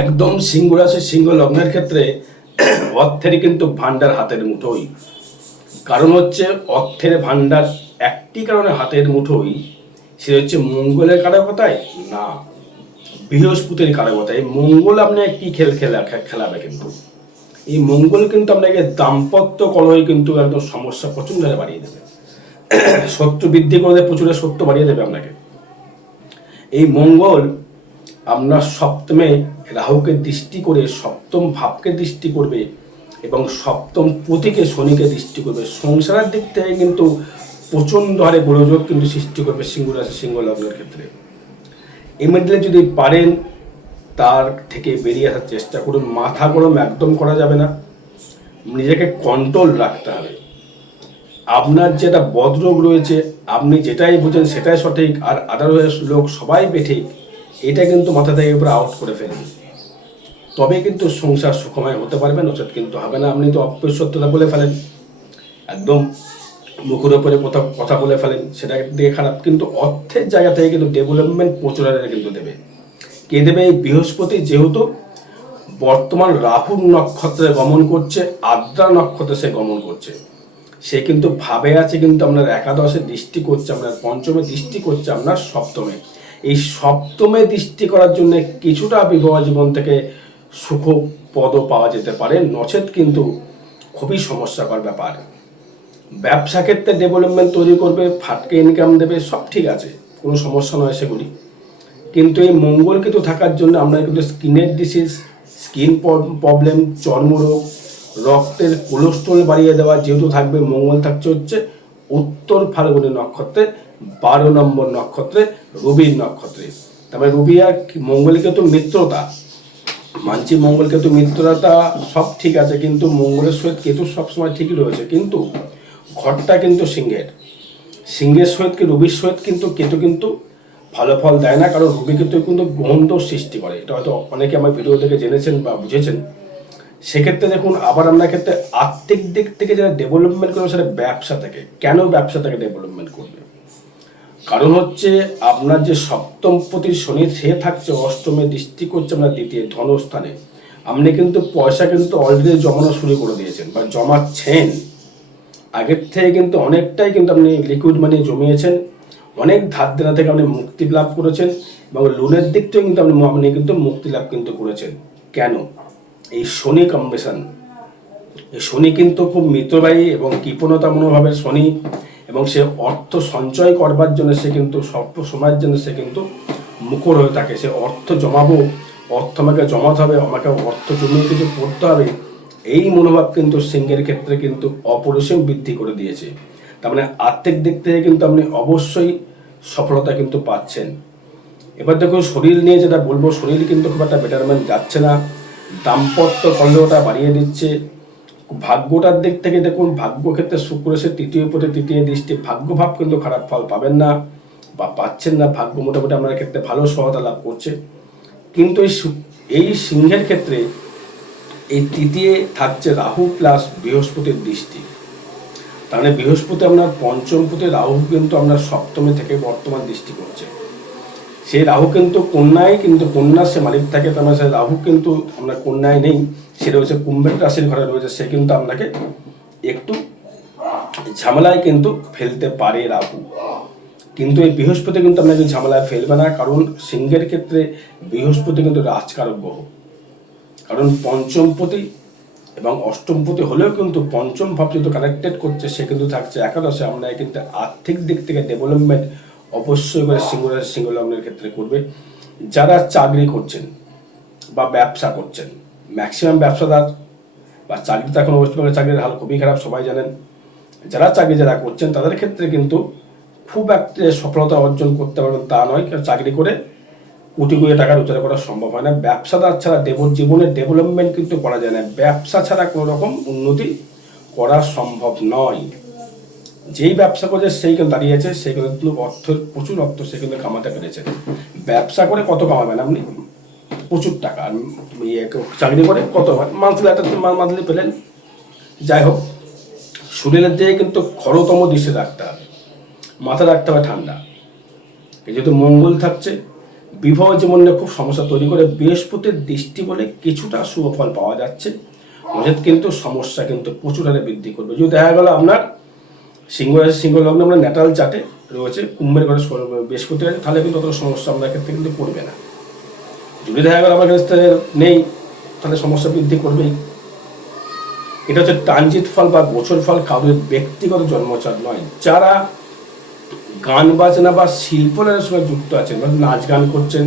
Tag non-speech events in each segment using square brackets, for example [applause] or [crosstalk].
একদম সিংহ রাশি, সিংহ লগ্নের ক্ষেত্রে অর্থেরই কিন্তু ভান্ডার হাতের মুঠোই। কারণ হচ্ছে অর্থের ভান্ডার একটি কারণে হাতের মুঠোই সে হচ্ছে মঙ্গলের কারকতায় না, বৃহস্পতির কারকতায়। এই মঙ্গল আপনাকে কি খেল খেলা, খেলাবে কিন্তু? এই মঙ্গল কিন্তু আপনাকে দাম্পত্য কলহে কিন্তু একদম সমস্যা প্রচণ্ড বাড়িয়ে দেবে। সত্য বৃদ্ধি করে প্রচুর সত্য বাড়িয়ে দেবে আপনাকে। এই মঙ্গল আপনার সপ্তমে রাহুকে দৃষ্টি করে সপ্তম ভাবকে দৃষ্টি করবে এবং সপ্তম পতিকে শনিকে দৃষ্টি করবে। সংসারের দিক থেকে কিন্তু প্রচণ্ড হারে গোলযোগ কিন্তু সৃষ্টি করবে সিংহ রাশি, সিংহ লগ্নের ক্ষেত্রে। ইমিডিয়েটলি যদি পারেন, তার থেকে বেরিয়ে আসার চেষ্টা করুন। মাথা গরম একদম করা যাবে না। নিজেকে কন্ট্রোল রাখতে হবে। আপনার যেটা বদরোগ রয়েছে, আপনি যেটাই বুঝেন সেটাই সঠিক, আর আদারওয়াইজ লোক সবাই বেঠিক, এটা কিন্তু মাথা থেকে উপরে আউট করে ফেলুন তবে কিন্তু সংসার সুখময় হতে পারবে নচেত কিন্তু হবে না। আপনি তো অপরিসত্যতা বলে ফেলেন। একদম মুখের ওপরে কথা কথা বলে ফেলেন, সেটা দিকে খারাপ। কিন্তু অর্থের জায়গা থেকে কিন্তু ডেভেলপমেন্ট প্রচুর কিন্তু দেবে। কে দেবে? এই বৃহস্পতি যেহেতু বর্তমান রাহুর নক্ষত্রে গমন করছে, আদ্রা নক্ষত্রে সে গমন করছে। সে কিন্তু ভাবে আছে কিন্তু আপনার একাদশে দৃষ্টি করছে আপনার পঞ্চমে দৃষ্টি করছে আপনার সপ্তমে। এই সপ্তমে দৃষ্টি করার জন্য কিছুটা বিবাহ জীবন থেকে সুখ পদ পাওয়া যেতে পারে। নচেত কিন্তু খুবই সমস্যাকর ব্যাপার। ব্যবসা ক্ষেত্রে ডেভেলপমেন্ট তৈরি করবে, ফাটকে ইনকাম দেবে, সব ঠিক আছে, কোনো সমস্যা নয় সেগুলি। কিন্তু এই মঙ্গল কিন্তু থাকার জন্য আমরা কিন্তু স্কিনের ডিসিজ স্কিন প্রবলেম চর্মরোগ, রক্তের কোলেস্ট্রল বাড়িয়ে দেওয়া যেহেতু থাকবে, মঙ্গল থাকছে হচ্ছে উত্তর ফাল্গুনি নক্ষত্রে, বারো নম্বর নক্ষত্রে, রবির নক্ষত্রে। তারপরে রবি আর মঙ্গলকে তো মিত্রতা মানছি মঙ্গল কেতু মিত্রতা সব ঠিক আছে, কিন্তু মঙ্গলের সহিত কেতু সবসময় ঠিকই রয়েছে। কিন্তু ঘরটা কিন্তু সিংহের। সিংহের সহিত কি, রবির সহিত কিন্তু কেতু কিন্তু ভালো ফল দেয় না, কারণ রবি কিন্তু কিন্তু গন্ধ সৃষ্টি করে। এটা হয়তো অনেকে আমার ভিডিও থেকে জেনেছেন বা বুঝেছেন। সেক্ষেত্রে দেখুন, আবার আপনার ক্ষেত্রে আর্থিক দিক থেকে যারা ডেভেলপমেন্ট করবে, সেটা ব্যবসা থেকে। কেন ব্যবসা থেকে ডেভেলপমেন্ট করবে? কারণ হচ্ছে আপনার যে সপ্তম পতি শনি, সে থাকছে অষ্টমে, দৃষ্টি করছে আপনার দ্বিতীয় ধনস্থানে। আপনি কিন্তু পয়সা কিন্তু অলরেডি জমানো শুরু করে দিয়েছেন বা জমাচ্ছেন। আগের থেকে কিন্তু অনেকটাই কিন্তু আপনি লিকুইড মানি জমিয়েছেন। অনেক ধার দেনা থেকে আপনি মুক্তি লাভ করেছেন এবং লোনের দিক থেকে কিন্তু আপনি আপনি কিন্তু মুক্তি লাভ কিন্তু করেছেন। কেন? এই শনি কম্বিনেশন এই শনি কিন্তু খুব মিতবায়ী এবং কৃপণতা মনোভাবের শনি এবং সে অর্থ সঞ্চয় করবার জন্য সে কিন্তু স্বল্প সময়ের জন্য সে কিন্তু মুখর হয়ে থাকে। সে অর্থ জমাবো, অর্থ আমাকে জমাতে হবে, আমাকে অর্থ জমিয়ে কিছু করতে হবে। এই মনোভাব কিন্তু সিংহের ক্ষেত্রে কিন্তু অপরিসীম বৃদ্ধি করে দিয়েছে। তার মানে আর্থিক দিক থেকে কিন্তু আপনি অবশ্যই সফলতা কিন্তু পাচ্ছেন। এবার দেখুন, শরীর নিয়ে যেটা বলব, শরীর কিন্তু খুব একটা বেটারমেন্ট যাচ্ছে না। দাম্পত্য কল্যাণটা বাড়িয়ে দিচ্ছে। ভাগ্যটার দিক থেকে দেখুন ভাগ্য ক্ষেত্রে শুক্র সে তৃতীয় পথে তৃতীয় দৃষ্টি, ভাগ্য ভাব কিন্তু খারাপ ফল পাবেন না বা পাচ্ছেন না। ভাগ্য মোটামুটি আপনার ক্ষেত্রে ভালো সহায়তা লাভ করছে। কিন্তু এই এই সিংহের ক্ষেত্রে এই তৃতীয় থাকছে রাহু প্লাস বৃহস্পতির দৃষ্টি। তার মানে বৃহস্পতি আপনার পঞ্চম রাহু কিন্তু আপনার সপ্তমে থেকে বর্তমান দৃষ্টি করছে। সেই রাহু কিন্তু কন্যায় কিন্তু কন্যার সে মালিক থাকে, তার মানে সে রাহু কিন্তু আপনার কন্যায় নেই, সে রয়েছে কুম্ভের রাশির ঘরে রয়েছে, সে কিন্তু আপনাকে একটু ঝামেলায় কিন্তু ফেলতে পারে রাহু। কিন্তু এই বৃহস্পতি কিন্তু আপনাকে ঝামেলায় ফেলবে না, কারণ সিংহের ক্ষেত্রে বৃহস্পতি কিন্তু রাজকারক গ্রহ। কারণ পঞ্চমপতি এবং অষ্টমপতি হলেও কিন্তু পঞ্চম ভাব যেহেতু কানেক্টেড করছে, সে কিন্তু থাকছে একাদশে, আমরা কিন্তু আর্থিক দিক থেকে ডেভেলপমেন্ট অবশ্যই করে সিঙ্গুলার সিঙ্গুল লগ্নের ক্ষেত্রে করবে। যারা চাকরি করছেন বা ব্যবসা করছেন ম্যাক্সিমাম ব্যবসাদার বা চাকরিতে এখন ওয়েস্টবেঙ্গলের চাকরির হাল খুবই খারাপ, সবাই জানেন। যারা চাকরি যারা করছেন, তাদের ক্ষেত্রে কিন্তু খুব একটা সফলতা অর্জন করতে পারবেন তা নয় কারণ চাকরি করে কোটি কোটি টাকা রোজগার করা সম্ভব হয় না। ব্যবসাদার ছাড়া দেব, জীবনের ডেভেলপমেন্ট কিন্তু করা যায় না। ব্যবসা ছাড়া কোনো রকম উন্নতি করা সম্ভব নয়। যেই ব্যবসা করছে সেই কিন্তু দাঁড়িয়েছে, সেই কিন্তু অর্থ, প্রচুর অর্থ সে কিন্তু কামাতে পেরেছে। ব্যবসা করে কত কামাবেন আপনি? প্রচুর টাকা। ইয়ে চাকরি করে কত মান্থলি একটা মান্থলি পেলেন। যাই হোক, শরীরের দিকে কিন্তু খরতম দৃশ্যে রাখতে হবে। মাথা রাখতে হবে ঠান্ডা। যেহেতু মঙ্গল থাকছে, বিবাহ জীবনে খুব সমস্যা তৈরি করে বৃহস্পতির দৃষ্টি বলে কিছুটা শুভ ফল পাওয়া যাচ্ছে। নচেত কিন্তু সমস্যা কিন্তু প্রচুর হারে বৃদ্ধি করবে। যদি দেখা গেল আপনার সিংহ রাশি সিংহ লগ্ন আমরা ন্যাটাল চাটে রয়েছে, কুম্ভের ঘরে বৃহস্পতি আছে তাহলে কিন্তু অত সমস্যা আপনার ক্ষেত্রে কিন্তু পড়বে না। যদি দেখা গেল আমার ক্ষেত্রে নেই, তাহলে সমস্যা বৃদ্ধি করবেই। এটা হচ্ছে ট্রানজিট ফল বা গোচর ফল কারোর ব্যক্তিগত জন্মচার নয়। যারা গান বাজনা বা শিল্পের সঙ্গে যুক্ত আছেন মানে নাচ গান করছেন,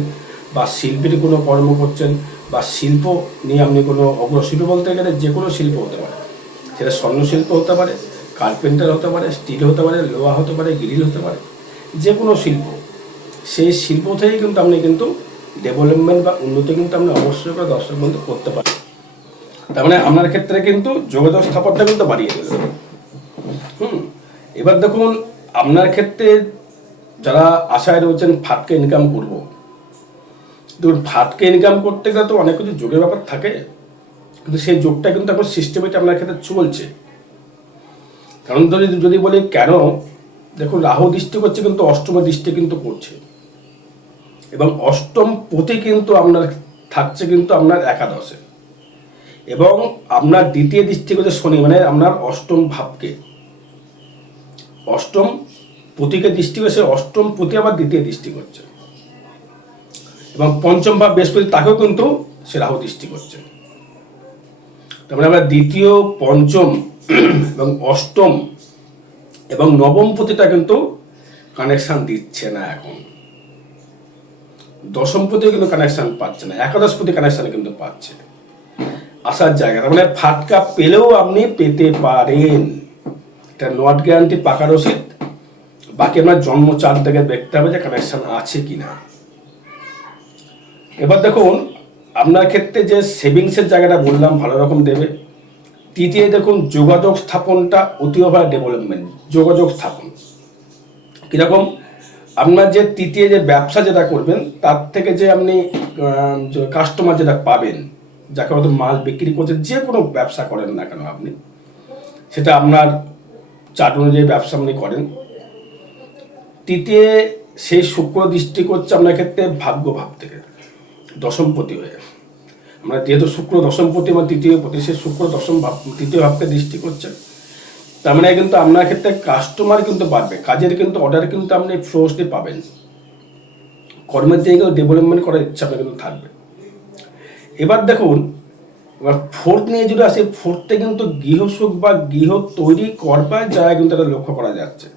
বা শিল্পীর কোনো কর্ম করছেন, বা শিল্প নিয়ে আপনি কোনো অগ্রশিল্প বলতে গেলে যে কোনো শিল্প হতে পারে। সেটা স্বর্ণ শিল্প হতে পারে কার্পেন্টার হতে পারে, স্টিল হতে পারে, লোহা হতে পারে, গ্রিল হতে পারে, যে কোনো শিল্প। সেই শিল্প থেকেই কিন্তু আপনি কিন্তু ডেভেলপমেন্ট বা উন্নতি কিন্তু আপনি অবশ্যই করে দর্শক বন্ধু করতে পারেন। তার মানে আপনার ক্ষেত্রে কিন্তু যোগাযোগ স্থাপনটা কিন্তু বাড়িয়ে দেবে হুম, এবার দেখুন, আপনার ক্ষেত্রে যারা আশায় রয়েছেন ফাটকে ইনকাম করব। দেখুন ফাটকে ইনকাম করতে গেলে তো অনেক কিছু যোগের ব্যাপার থাকে, কিন্তু সেই যোগটা কিন্তু এখন সিস্টেমেটিক আপনার ক্ষেত্রে চলছে। কারণ যদি যদি বলি কেন, দেখুন রাহু দৃষ্টি করছে কিন্তু অষ্টম দৃষ্টি কিন্তু করছে। এবং অষ্টম পতি কিন্তু আপনার থাকছে কিন্তু আপনার একাদশে। এবং আপনার দ্বিতীয় দৃষ্টি করছে শনি মানে আপনার অষ্টম ভাবকে। অষ্টম পতিকে দৃষ্টি করছে, অষ্টম পতি আবার দ্বিতীয় দৃষ্টি করছে। এবং পঞ্চম ভাব বৃহস্পতি, তাকেও কিন্তু সে রাহু দৃষ্টি করছে। তারপরে আমরা দ্বিতীয়, পঞ্চম [clears throat] এবং অষ্টম এবং নবম পতিটা কিন্তু কানেকশন দিচ্ছে না এখন। দশম পতিও কিন্তু কানেকশন পাচ্ছে না, একাদশ পতি কানেকশন কিন্তু পাচ্ছে। আসার জায়গা, তার মানে ফাটকা পেলেও আপনি পেতে পারেন। এটা নট গ্যারান্টি পাকা রসিদ বাকি আপনার জন্ম চার থেকে দেখতে হবে যে কানেকশন আছে কি না এবার দেখুন, আপনার ক্ষেত্রে যে সেভিংসের জায়গাটা বললাম, ভালো রকম দেবে। তৃতীয় দেখুন, যোগাযোগ স্থাপনটা অতি ওভার ডেভেলপমেন্ট যোগাযোগ স্থাপন। কীরকম? আপনার যে তৃতীয় যে ব্যবসা যেটা করবেন, তার থেকে যে আপনি কাস্টমার যেটা পাবেন, যাকে হয়তো মাল বিক্রি করছেন যে কোনো ব্যবসা করেন না কেন আপনি, সেটা আপনার চার্ট অনুযায়ী ব্যবসা আপনি করেন। তৃতীয়, সেই শুক্র দৃষ্টি করছে আপনার ক্ষেত্রে ভাগ্য ভাব থেকে, দশমপতি হয়ে। আমরা যেহেতু শুক্র দশমপতি আমার তৃতীয় পতি সে শুক্র দশম ভাব, তৃতীয় ভাবকে দৃষ্টি করছে। তার মানে কিন্তু আপনার ক্ষেত্রে কাস্টমার কিন্তু বাড়বে, কাজের কিন্তু অর্ডার কিন্তু আপনি ফ্লোসলি পাবেন। কর্মের দিকে ডেভেলপমেন্ট করার ইচ্ছা কিন্তু থাকবে। এবার দেখুন, এবার ফোর্থ নিয়ে যদি আসে ফোর্থে কিন্তু গৃহসুখ বা গৃহ তৈরি করবার জায়গায় কিন্তু এটা লক্ষ্য করা যাচ্ছে।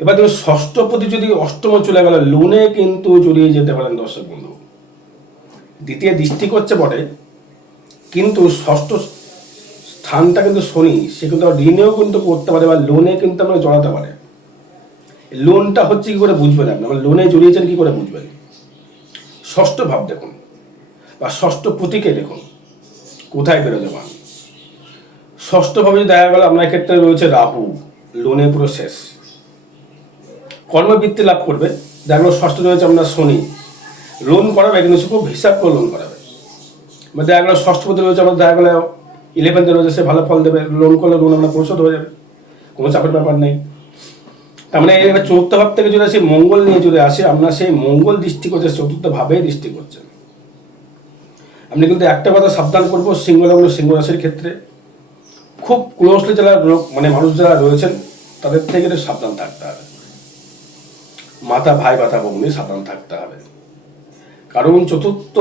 এবার দেখুন ষষ্ঠপতি যদি অষ্টম চলে গেল লোনে কিন্তু জড়িয়ে যেতে পারেন দর্শক বন্ধু। দ্বিতীয় দৃষ্টি করছে বটে, কিন্তু ষষ্ঠ স্থানটা কিন্তু শনি, সে কিন্তু ঋণেও কিন্তু করতে পারে বা লোনে কিন্তু আমরা জড়াতে পারে। লোনটা হচ্ছে কি করে বুঝবেন আপনি? আমার লোনে জড়িয়েছেন কি করে বুঝবেন? ষষ্ঠ ভাব দেখুন, বা ষষ্ঠ প্রতীকে দেখুন, কোথায় বেরোতে পান ষষ্ঠ ভাবে যদি দেখা গেল আপনার ক্ষেত্রে রয়েছে রাহু লোনে পুরো শেষ। কর্মবৃত্তি লাভ করবে, দেখা গেলো ষষ্ঠ রয়েছে আপনার শনি লোন করাবে কিন্তু খুব হিসাব করে লোন করাবে। বা দেখা গেলো ষষ্ঠপতি রয়েছে আমার দেখা গেলো ইলেভেন্থে রয়েছে সে ভালো ফল দেবে লোন করলে লোন আপনার পরিশোধ হয়ে যাবে। কোনো চাপের ব্যাপার নেই। তার মানে এবার চতুর্থ ভাব থেকে যদি আসে মঙ্গল নিয়ে যদি আসে আপনার সেই মঙ্গল দৃষ্টি করছে চতুর্থ ভাবেই দৃষ্টি করছে। আপনি কিন্তু একটা কথা সাবধান করব সিংহ লগ্ন সিংহ রাশির ক্ষেত্রে। খুব ক্লোজলি যারা লোক- মানে মানুষ যারা রয়েছেন, তাদের থেকে সাবধান থাকতে হবে। মাতা ভাই, মাতা বৌনি সাবধান থাকতে হবে। কারণ চতুর্থ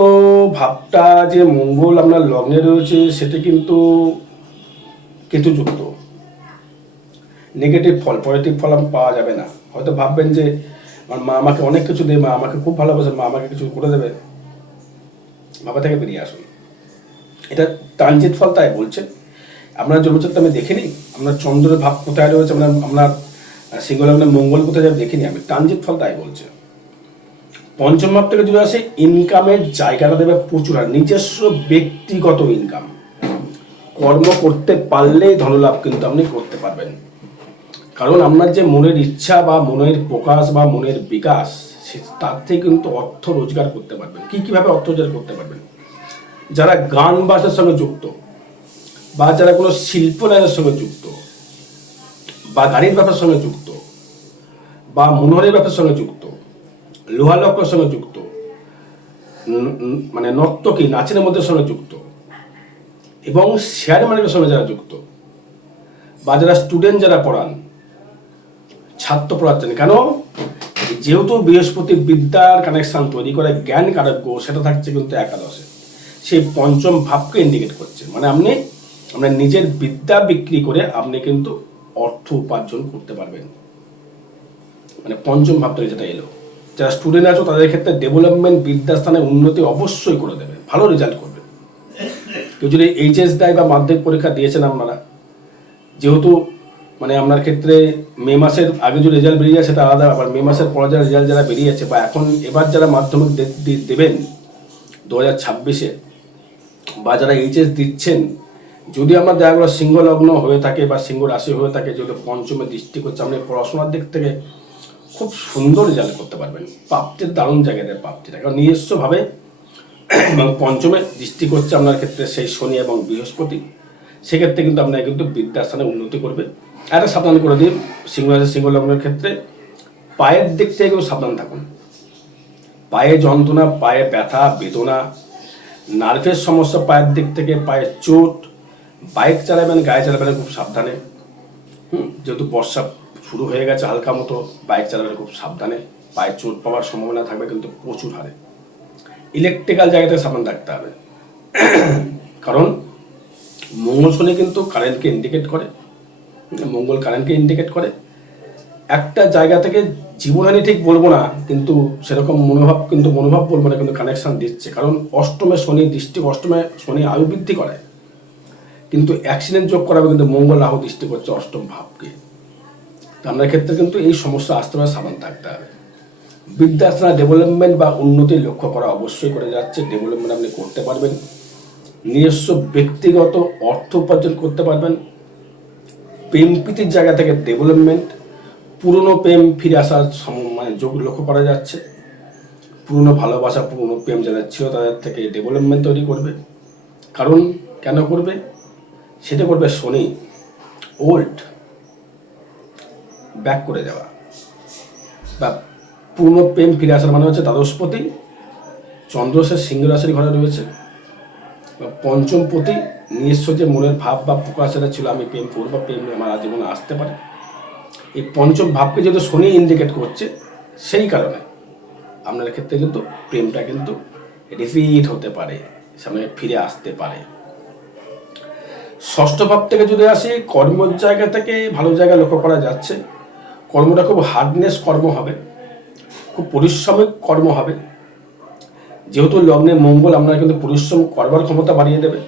ভাবটা যে মঙ্গল আপনার লগ্নে রয়েছে, সেটি কিন্তু কেতুযুক্ত। নেগেটিভ ফল পজিটিভ ফল পাওয়া যাবে না। হয়তো ভাববেন যে, আমার মা আমাকে অনেক কিছু দেয়, মা আমাকে খুব ভালোবাসে, মা আমাকে কিছু করে দেবে। বাবা থেকে বেরিয়ে আসুন। এটা ট্রানজিট ফল তাই বলছে। আপনার জন্মচত্র আমি দেখিনি আপনার চন্দ্রের ভাব কোথায় রয়েছে আপনার আপনার সিংহলগ্নের মঙ্গল কোথায় যাবে দেখিনি আমি। ট্রানজিট ফল তাই বলছে। পঞ্চম ভাব থেকে যদি আসে ইনকামের জায়গাটা দেবে প্রচুর আর নিজস্ব ব্যক্তিগত ইনকাম কর্ম করতে পারলেই ধনলাভ কিন্তু আপনি করতে পারবেন। কারণ আপনার যে মনের ইচ্ছা বা মনের প্রকাশ বা মনের বিকাশ তার থেকে কিন্তু অর্থ রোজগার করতে পারবেন। কি, কীভাবে অর্থ রোজগার করতে পারবেন? যারা গান বাসের সঙ্গে যুক্ত বা যারা কোনো শিল্প লাইনের সঙ্গে যুক্ত বা গাড়ির ব্যাপারের সঙ্গে যুক্ত বা মনোহরের ব্যাপারের সঙ্গে যুক্ত লোহা লক্ষ্যের সঙ্গে যুক্ত। মানে নর্তকী, নাচের মধ্যে সঙ্গে যুক্ত। এবং শেয়ার মার্কেটের সঙ্গে যারা যুক্ত, বা যারা স্টুডেন্ট যারা পড়ান, ছাত্র পড়াচ্ছেন কেন? যেহেতু বৃহস্পতি বিদ্যার কানেকশন তৈরি করে, জ্ঞান কারক্য সেটা থাকছে কিন্তু একাদশে। সেই পঞ্চম ভাবকে ইন্ডিকেট করছে। মানে আপনি আপনার নিজের বিদ্যা বিক্রি করে আপনি কিন্তু অর্থ উপার্জন করতে পারবেন। মানে পঞ্চম ভাব থেকে যেটা এলো। যারা স্টুডেন্ট আছো, তাদের ক্ষেত্রে ডেভেলপমেন্ট বিদ্যাস্থানে উন্নতি অবশ্যই করে দেবে। ভালো রেজাল্ট করবে। কেউ যদি এইচএস দেয় বা মাধ্যমিক পরীক্ষা দিয়েছেন আপনারা, যেহেতু মানে আপনার ক্ষেত্রে মে মাসের আগে যে রেজাল্ট বেরিয়ে যায়, সেটা আলাদা আবার মে মাসের পরে যারা রেজাল্ট যারা বেরিয়েছে, বা এখন এবার যারা মাধ্যমিক দেবেন দু হাজার ছাব্বিশে, বা যারা এইচএস দিচ্ছেন, যদি আমার দেখা গেলো সিংহ লগ্ন হয়ে থাকে বা সিংহ রাশি হয়ে থাকে, যেহেতু পঞ্চমে দৃষ্টি করছে, আপনি পড়াশোনার দিক থেকে খুব সুন্দর রেজাল্ট করতে পারবেন। প্রাপ্তির দারুণ জায়গায় দেয় প্রাপ্তিটা কারণ নিজস্বভাবে এবং পঞ্চমে দৃষ্টি করছে আপনার ক্ষেত্রে সেই শনি এবং বৃহস্পতি, সেক্ষেত্রে কিন্তু আপনার কিন্তু বিদ্যাস্থানে উন্নতি করবে। একটা সাবধান করে দিন, সিংহ রাশি, সিংহ লগ্নের ক্ষেত্রে পায়ের দিক থেকে কিন্তু সাবধান থাকুন। পায়ে যন্ত্রণা, পায়ে ব্যথা, বেদনা, নার্ভের সমস্যা পায়ের দিক থেকে, পায়ের চোট, বাইক চালাবেন গায়ে চালাবেন, খুব সাবধানে। হুম, যেহেতু বর্ষা শুরু হয়ে গেছে হালকা মতো। বাইক চালাবেন খুব সাবধানে। পায়ে চোট পাওয়ার সম্ভাবনা থাকবে কিন্তু প্রচুর হারে। ইলেকট্রিক্যাল জায়গাতে সাবধান থাকতে হবে। কারণ মঙ্গল শনি কিন্তু কারেন্টকে ইন্ডিকেট করে। মঙ্গল কারেন্টকে ইন্ডিকেট করে। একটা জায়গা থেকে জীবনহানি ঠিক বলব না, কিন্তু সেরকম মনোভাব, কিন্তু মনোভাব বলব না, কিন্তু কানেকশান দিচ্ছে। কারণ অষ্টমে শনি দৃষ্টি, অষ্টমে শনি আয়ু বৃদ্ধি করে। কিন্তু অ্যাক্সিডেন্ট যোগ করাবে কিন্তু মঙ্গল রাহু দৃষ্টি করছে অষ্টম ভাবকে। আপনার ক্ষেত্রে কিন্তু এই সমস্যা আসতে পারে সাবধান থাকতে হবে। বিদ্যাসনা ডেভেলপমেন্ট বা উন্নতির লক্ষ্য করা অবশ্যই করে যাচ্ছে। ডেভেলপমেন্ট আপনি করতে পারবেন। নিজস্ব ব্যক্তিগত অর্থ উপার্জন করতে পারবেন। প্রেম প্রীতির জায়গা থেকে ডেভেলপমেন্ট পুরনো প্রেম ফিরে আসার মানে যোগ লক্ষ্য করা যাচ্ছে। পুরনো ভালোবাসা, পুরনো প্রেম যারা ছিল তাদের থেকে ডেভেলপমেন্ট তৈরি করবে। কারণ কেন করবে? সেটা করবে শনি। ওল্ড ব্যাক করে দেওয়া। বা পূর্ণ প্রেম ফিরে আসার মানে হচ্ছে দ্বাদশপতি চন্দ্রসের সিংহ রাশির ঘরে রয়েছে, বা পঞ্চম পতি নিজস্ব যে মনের ভাব বা প্রকাশেরা ছিল আমি প্রেম করব প্রেম আমার আজীবনে আসতে পারে। এই পঞ্চম ভাবকে যেহেতু শনি ইন্ডিকেট করছে, সেই কারণে আপনার ক্ষেত্রে কিন্তু প্রেমটা কিন্তু রিপিট হতে পারে, সামনে ফিরে আসতে পারে। ষষ্ঠ ভাব থেকে যদি আসি, কর্মের জায়গা থেকে ভালো জায়গা লক্ষ্য করা যাচ্ছে। কর্মটা খুব হার্ডনেস কর্ম হবে, খুব পরিশ্রমিক কর্ম হবে। যেহেতু লগ্নে মঙ্গল, আপনার কিন্তু পরিশ্রম করবার ক্ষমতা বাড়িয়ে দেবে,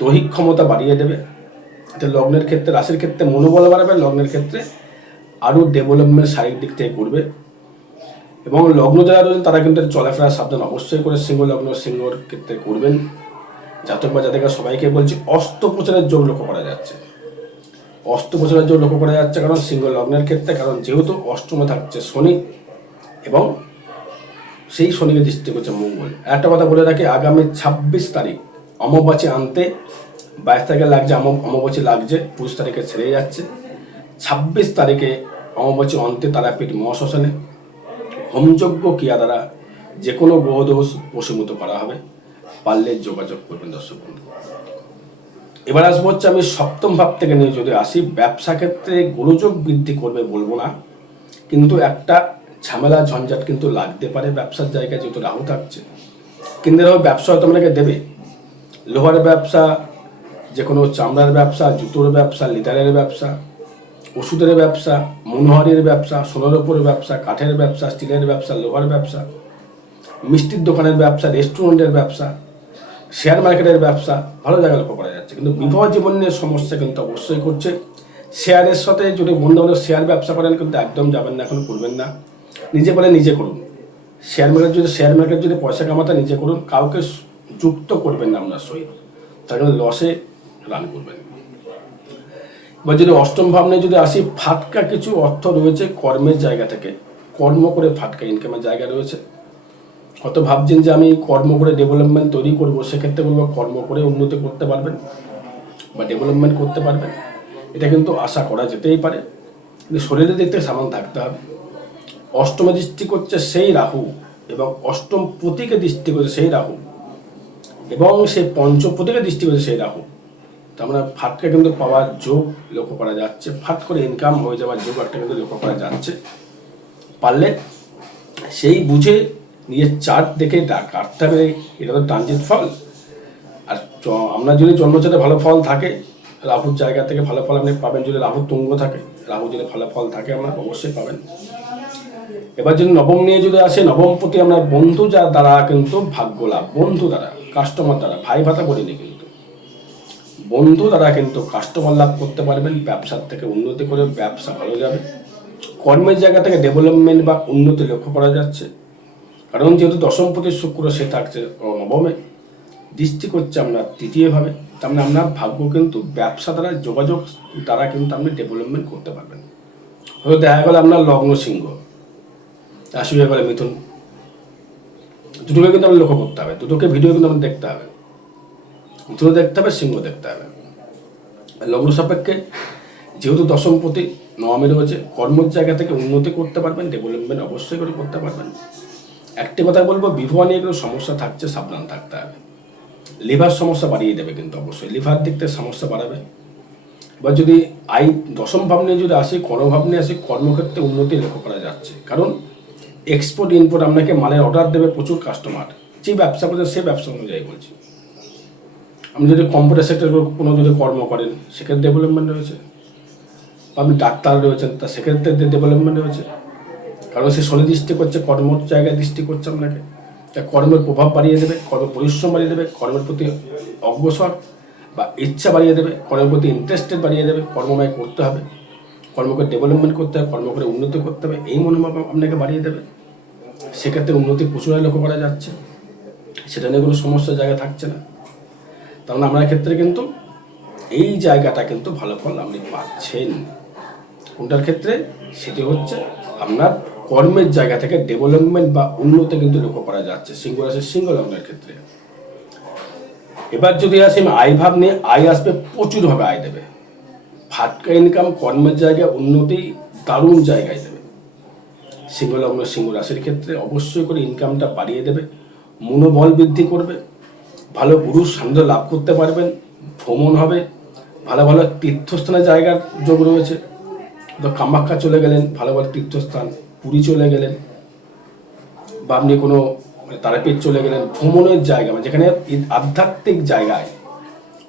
দৈহিক ক্ষমতা বাড়িয়ে দেবে। এটা লগ্নের ক্ষেত্রে, রাশির ক্ষেত্রে মনোবল বাড়াবে, লগ্নের ক্ষেত্রে আরও ডেভেলপমেন্ট শারীরিক দিক থেকে করবে এবং লগ্ন যারা রয়েছেন, তারা কিন্তু চলাফেরা সাবধান অবশ্যই করে সিংহ লগ্ন, সিংহর ক্ষেত্রে করবেন জাতক বা জাতিকা সবাইকে বলছি, অস্ত্রোপচারের যোগ লক্ষ্য করা যাচ্ছে। যোগ লক্ষ্য করা যাচ্ছে কারণ সিংহ লগ্নের ক্ষেত্রে, কারণ যেহেতু অষ্টমে থাকছে শনি এবং সেই শনিকে দৃষ্টি করছে মঙ্গল। একটা কথা বলে রাখি, আগামী ছাব্বিশ তারিখ অমাবাসী আনতে বাইশ তারিখে লাগছে, অম- অমাবাসী লাগছে, পঁচিশ তারিখে ছেড়ে যাচ্ছে। ছাব্বিশ তারিখে অমাবাসী অন্তে তারাপীঠ মহাশ্মশানে। হোমযজ্ঞ ক্রিয়া দ্বারা যে কোনো গ্রহদোষ প্রশমিত করা হবে। পারলে যোগাযোগ করবেন দর্শক বন্ধু। এবার আসব হচ্ছে আমি সপ্তম ভাব থেকে নিয়ে। যদি আসি, ব্যবসা ক্ষেত্রে গোলযোগ বৃদ্ধি করবে বলব না, কিন্তু একটা ঝামেলা, ঝঞ্ঝাট কিন্তু লাগতে পারে ব্যবসার জায়গায়, যেহেতু রাহু থাকছে। কিন্তু এরকম ব্যবসা হয়তো আপনাকে দেবে। লোহার ব্যবসা যে কোনো চামড়ার ব্যবসা, জুতোর ব্যবসা, লিটারের ব্যবসা, ওষুধের ব্যবসা, মনোহারির ব্যবসা, সোনার উপরের ব্যবসা, কাঠের ব্যবসা, স্টিলের ব্যবসা, লোহার ব্যবসা, মিষ্টির দোকানের ব্যবসা, রেস্টুরেন্টের ব্যবসা, শেয়ার মার্কেটের ব্যবসা, ভালো জায়গায় লক্ষ্য করা যাচ্ছে। কিন্তু বিবাহ জীবনের সমস্যা কিন্তু অবশ্যই করছে। শেয়ারের সাথে যদি বন্ধু বান্ধব শেয়ার ব্যবসা করেন, কিন্তু একদম যাবেন না, এখন করবেন না। নিজে বলে নিজে করুন। শেয়ার মার্কেট যদি, শেয়ার মার্কেট যদি পয়সা কামাতে নিজে করুন, কাউকে যুক্ত করবেন না আপনার সহিত। তার কারণে লসে রান করবেন। বা যদি অষ্টম ভাবনে যদি আসি, ফাটকা কিছু অর্থ রয়েছে কর্মের জায়গা থেকে। কর্ম করে ফাটকা ইনকামের জায়গা রয়েছে। হয়তো ভাবছেন যে আমি কর্ম করে ডেভেলপমেন্ট তৈরি করব, সেক্ষেত্রে বলব কর্ম করে উন্নতি করতে পারবেন বা ডেভেলপমেন্ট করতে পারবেন। এটা কিন্তু আশা করা যেতেই পারে। কিন্তু শরীরের দিক থেকে সামান থাকতে হবে। অষ্টমে দৃষ্টি করছে সেই রাহু এবং অষ্টম প্রতীকে দৃষ্টি করছে সেই রাহু এবং সেই পঞ্চম প্রতীকে দৃষ্টি করছে সেই রাহু। তার মানে ফাটকা কিন্তু পাওয়ার যোগ লক্ষ্য করা যাচ্ছে। ফাট করে ইনকাম হয়ে যাওয়ার যোগ একটা কিন্তু লক্ষ্য করা যাচ্ছে। পারলে সেই বুঝে নিজের চার্ট দেখে কাটতে হবে, এটা তো ট্রানজিট ফল। আর আপনার যদি জন্মচাটে ভালো ফল থাকে, রাহুর জায়গা থেকে ভালো ফল আপনি পাবেন, যদি রাহুর তুঙ্গ থাকে রাহু যদি ভালো ফল থাকে আপনার অবশ্যই পাবেন। এবার যদি নবম নিয়ে যদি আসে, নবম প্রতি আপনার বন্ধু যা দ্বারা কিন্তু ভাগ্য লাভ, বন্ধু দ্বারা কাস্টমার দ্বারা, ভাই ভাতা করিনি কিন্তু। বন্ধু দ্বারা কিন্তু কাস্টমার লাভ করতে পারবেন, ব্যবসার থেকে উন্নতি করে ব্যবসা ভালো যাবে। কর্মের জায়গা থেকে ডেভেলপমেন্ট বা উন্নতি লক্ষ্য করা যাচ্ছে। কারণ যেহেতু দশম দশমপতি শুক্র, সে থাকছে নবমে। দৃষ্টি করছে আপনার তৃতীয়ভাবে। তার মানে আপনার ভাগ্য কিন্তু ব্যবসা দ্বারা যোগাযোগ দ্বারা কিন্তু আপনি ডেভেলপমেন্ট করতে পারবেন। হয়তো দেখা গেল আপনার লগ্ন সিংহ। রাশি হয়ে গেলে মিথুন। দুটোকে কিন্তু আপনার লক্ষ্য করতে হবে। দুটোকে ভিডিও কিন্তু আপনার দেখতে হবে। মিথুন দেখতে হবে, সিংহ দেখতে হবে। লগ্ন সাপেক্ষে যেহেতু দশমপতি নবমে রয়েছে, কর্মের জায়গা থেকে উন্নতি করতে পারবেন ডেভেলপমেন্ট অবশ্যই করে করতে পারবেন। একটি কথা বলব বিবাহ নিয়ে কোনো সমস্যা থাকছে, সাবধান থাকতে হবে। লিভার সমস্যা বাড়িয়ে দেবে কিন্তু অবশ্যই। লিভার দিক থেকে সমস্যা বাড়াবে। এবার যদি আই, দশম ভাব নিয়ে যদি আসি কর্মভাব নিয়ে আসি, কর্মক্ষেত্রে উন্নতি লক্ষ্য করা যাচ্ছে। কারণ এক্সপোর্ট ইনপোর্ট আপনাকে মালের অর্ডার দেবে প্রচুর কাস্টমার যে ব্যবসা করছে, সে ব্যবসা অনুযায়ী বলছি। আপনি যদি কম্পিউটার সেক্টরে কোনো যদি কর্ম করেন, সেক্ষেত্রে ডেভেলপমেন্ট রয়েছে। বা আপনি ডাক্তার রয়েছেন, তা সেক্ষেত্রে ডেভেলপমেন্ট রয়েছে। কারণ সে শনি দৃষ্টি করছে কর্ম জায়গায় দৃষ্টি করছে আপনাকে। তা কর্মের প্রভাব বাড়িয়ে দেবে কর্ম পরিশ্রম বাড়িয়ে দেবে, কর্মের প্রতি অগ্রসর বা ইচ্ছা বাড়িয়ে দেবে, কর্মের প্রতি ইন্টারেস্টেড বাড়িয়ে দেবে, কর্মময় করতে হবে। কর্মকে ডেভেলপমেন্ট করতে হবে, কর্ম করে উন্নতি করতে হবে, এই মনোভাব আপনাকে বাড়িয়ে দেবে। সেক্ষেত্রে উন্নতি প্রচুর লক্ষ্য করা যাচ্ছে। সেটা নিয়ে কোনো সমস্যার জায়গা থাকছে না। তার আপনার ক্ষেত্রে কিন্তু এই জায়গাটা কিন্তু ভালো ফল আপনি পাচ্ছেন। কোনটার ক্ষেত্রে? সেটি হচ্ছে আপনার কর্মের জায়গা থেকে ডেভেলপমেন্ট বা উন্নতি কিন্তু লক্ষ্য করা যাচ্ছে, সিংহ রাশির সিংহ লগ্নের ক্ষেত্রে। এবার যদি আসি আমি আয় ভাব নিয়ে, আয় আসবে প্রচুরভাবে আয় দেবে। ফাটকা ইনকাম কর্মের জায়গায় উন্নতি দারুণ জায়গায় দেবে। সিংহ লগ্ন, সিংহ রাশির ক্ষেত্রে অবশ্যই করে ইনকামটা বাড়িয়ে দেবে, মনোবল বৃদ্ধি করবে, ভালো গুরুর সান্ধ্য লাভ করতে পারবেন, ভ্রমণ হবে, ভালো ভালো তীর্থস্থানের জায়গার যোগ রয়েছে। তো কামাখ্যা চলে গেলেন, ভালো ভালো তীর্থস্থান পুরী চলে গেলেন বা আপনি কোনো মানে তারাপীঠ চলে গেলেন, ভ্রমণের জায়গা মানে যেখানে আধ্যাত্মিক জায়গায়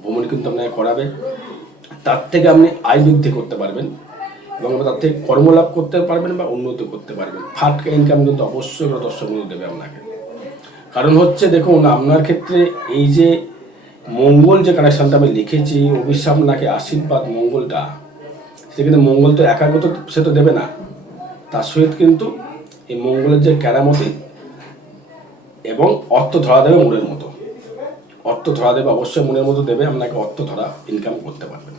ভ্রমণ কিন্তু আপনাকে করাবে, তার থেকে আপনি আয় বৃদ্ধি করতে পারবেন এবং তার থেকে কর্মলাভ করতে পারবেন বা উন্নতি করতে পারবেন। ফাটকা ইনকাম কিন্তু অবশ্যই দর্শক দেবে আপনাকে। কারণ হচ্ছে দেখুন, আপনার ক্ষেত্রে এই যে মঙ্গল যে কানেকশনটা আমি লিখেছি, অভিশাপ নাকি আশীর্বাদ মঙ্গলটা সে কিন্তু মঙ্গল তো একাগ্রত সে তো দেবে না। তার সহিত কিন্তু এই মঙ্গলের যে কেরামতি এবং অর্থ ধরা দেবে মনের মতো। অর্থ ধরা দেবে, অবশ্যই মনের মতো দেবে, আপনাকে অর্থ ধরা ইনকাম করতে পারবেন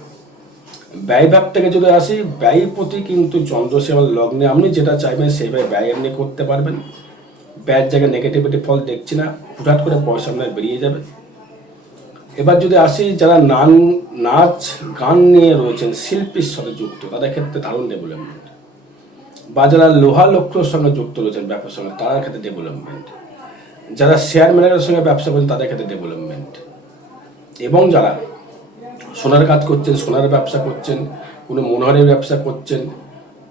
ব্যয় ভাব থেকে যদি আসি ব্যয় প্রতি কিন্তু চন্দ্রসেবার লগ্নে আপনি যেটা চাইবেন সেইভাবে ব্যয় আপনি করতে পারবেন। ব্যয়ের জায়গায় নেগেটিভিটি ফল দেখছি না, হুটহাট করে পয়সা আপনার বেরিয়ে যাবে। এবার যদি আসি, যারা নান নাচ, গান নিয়ে রয়েছেন, শিল্পীর সাথে যুক্ত, তাদের ক্ষেত্রে দারুণ ডেভেলপমেন্ট বা লোহা লক্ষ্যর সঙ্গে যুক্ত রয়েছেন ব্যবসার সঙ্গে, তাদের ক্ষেত্রে ডেভেলপমেন্ট যারা শেয়ার ম্যানেজারের সঙ্গে ব্যবসা করছেন তাদের ক্ষেত্রে ডেভেলপমেন্ট এবং যারা সোনার কাজ করছেন, সোনার ব্যবসা করছেন, কোনো মনোহারের ব্যবসা করছেন,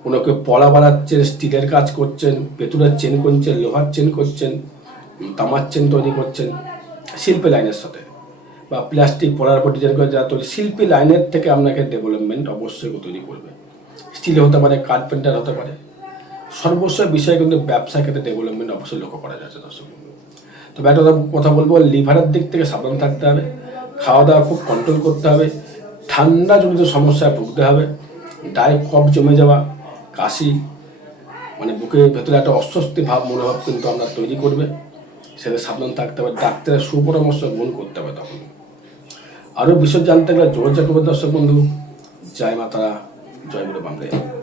কোনো কেউ পলা বাড়াচ্ছেন স্টিলের কাজ করছেন পেতুরের চেন করছেন লোহার চেন করছেন তামার চেন তৈরি করছেন, শিল্পী লাইনের সাথে। বা প্লাস্টিক পলার পর ডিজাইন করে যারা তৈরি, শিল্পী লাইনের থেকে আপনাকে ডেভেলপমেন্ট অবশ্যই তৈরি করবে। স্টিলে হতে পারে কার্পেন্টার হতে পারে সর্বস্ব বিষয়ে কিন্তু ব্যবসা ক্ষেত্রে ডেভেলপমেন্ট অবশ্যই লক্ষ্য করা যাচ্ছে দর্শক তবে একটা কথা- বলব লিভারের দিক থেকে সাবধান থাকতে হবে খাওয়া দাওয়া খুব কন্ট্রোল করতে হবে ঠান্ডা জনিত সমস্যায় ভুগতে হবে ডায় কফ জমে যাওয়া, কাশি মানে বুকের ভেতরে একটা অস্বস্তি ভাব, মনোভাব কিন্তু আপনার তৈরি করবে। সেটা সাবধান থাকতে হবে, ডাক্তারের সুপরামর্শ গ্রহণ করতে হবে তখন। আরও বিষয় জানতে গেলে যোগাযোগ করবে দর্শক বন্ধু। জয় মাতারা, জয় গুরু বাংলায়।